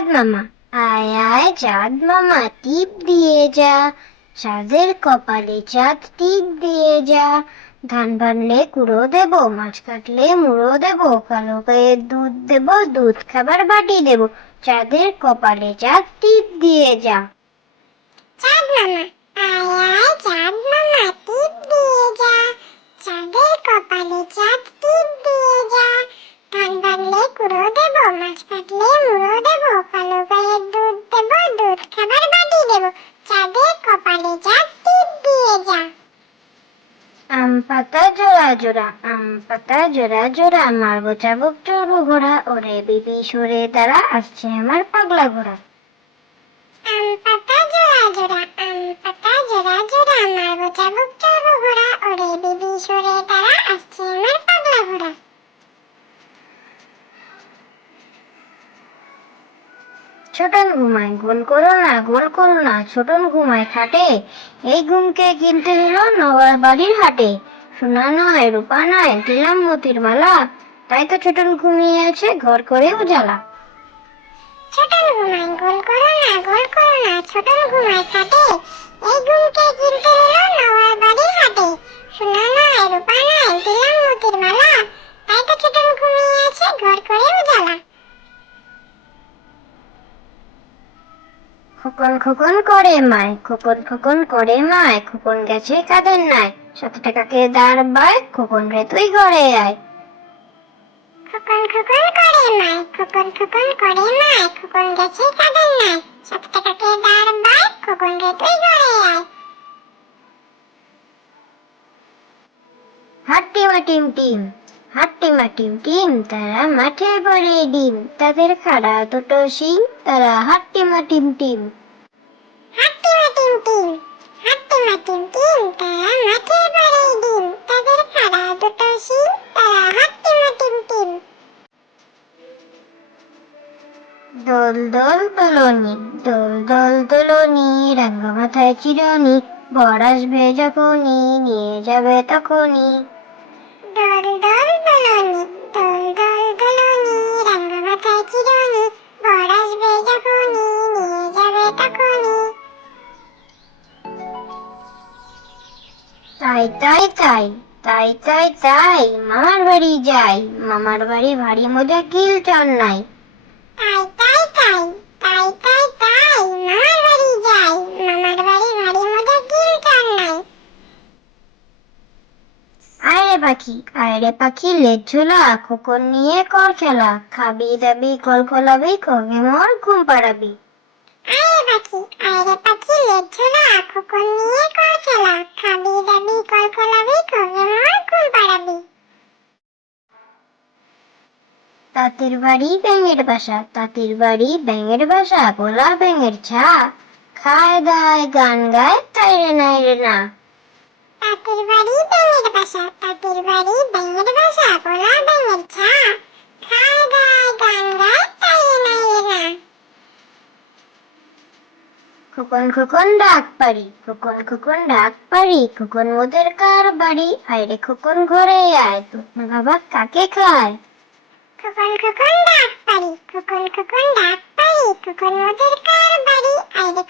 চাঁদ মামা। আয় আয় চাঁদ মামা, টিপ দিয়ে যা। চাঁদের কপালে চাঁদ টিপ দিয়ে যা। ধান ভানলে কুড়ো দেব, মাছ কাটলে মুড়ো দেব, কালো গায়ে দুধ দেব, দুধ খাবার বাটি দেব। চাঁদের কপালে চাঁদ টিপ দিয়ে যা। চাঁদ মামা, আয় আয় চাঁদ মামা, টিপ দিয়ে যা। চাঁদের কপালে খাবার বাটি দেব। কপালে যা টিপ দিয়ে যা। আম পাতা জোড়া জোড়া, আম পাতা জোড়া জোড়া, মারবো চাবুক, চড়বো ঘোড়া, ওরে বিবি সরে দাঁড়া আসছে আমার পাগলা ঘোড়া। ছোটন ঘুমায়, গোল করো না, গোল করো না, ছোটন ঘুমায় খাটে। এই ঘুমকে কিনতে হলো নবার বাড়ির হাটে। সোনা নয়, রূপা নয়, দিলাম মতির মালা। তাই তো ছোটন ঘুমিয়ে আছে, ঘর করে উজালা। ছোটন ঘুমায়, গোল করো না, গোল করো না, ছোটন ঘুমায় খাটে এই ঘুমকে কিনতে হলো নওয়ার বাড়ির হাটে সোনা নয় রূপা নয় দিলাম মতির মালা তাই তো ছোটন ঘুমিয়ে আছে ঘর করে উজালা খোকন খোকন করে মায় খোকন খোকন করে মায় খোকন গেছে কাদের নাই শত টাকাকে দাঁড় বায় খোকন রে তুই ঘরে আয়। খোকন খোকন করে মায় খোকন খোকন করে মায় খোকন গেছে কাদের নাই সাত টাকাকে দাঁড় বায় খোকন রে তুই ঘরে আয়। হাট্টি মাটিম টিম হাট্টি মাটিম টিম তারা মাঠে পড়ে ডিম। তাদের খাড়া দুটো শিং তারা হাট্টি মাটিম টিম হাট্টি মাটিম টিম হাট্টি মাটিম টিম তারা মাঠে পড়ে ডিম। তাদের খাড়া দুটো শিং তারা হাট্টি মাটিম টিম দোল দোল দোলনি দোল দোল দোলনি রাঙ্গ মাথায় চিরনি বর আসবে যখনই নিয়ে যাবে তখনই। দোল তাই তাই তাই তাই তাই তাই মামার বাড়ি যাই মামার বাড়ি ভারী মজা কিল চন নাই তাই তাই তাই তাই তাই তাই মামার বাড়ি যাই মামার বাড়ি ভারী মজা নাই আরে পাখি আরে পাখি লেজ ঝোলা খোকন নিয়ে কর খেলা খাবি দাবি কল কলাবি কবে মোর ঘুম পাড়াবি আরে পাখি আরে পাখি লেজ ঝোলা খোকন নিয়ে কর খেলা খাবি দাবি কল কলাবি কবে মোর ঘুম পাড়াবি তাঁতির বাড়ি ব্যাঙের বাসা তাঁতির বাড়ি ব্যাঙের বাসা গোলা ব্যাঙের ছা খায় দায় গান গায় তাই রে নাই রে না। তাঁতির বাড়ি ব্যাঙের বাসা তাঁতির বাড়ি ব্যাঙের বাসা গোলা ব্যাঙের ছা খায় গায় গান গায় তাই নাই রে না। খোকন খোকন ডাক পারি খোকন খোকন ডাক পারি খোকন মোদের কার বাড়ি? আইরে খোকন ঘরে আয় তুই বাবা কাকে খায়? খোকন খোকন ডাক পারি খোকন খোকন ডাক পারি খোকন মোদের কার বাড়ি আইরে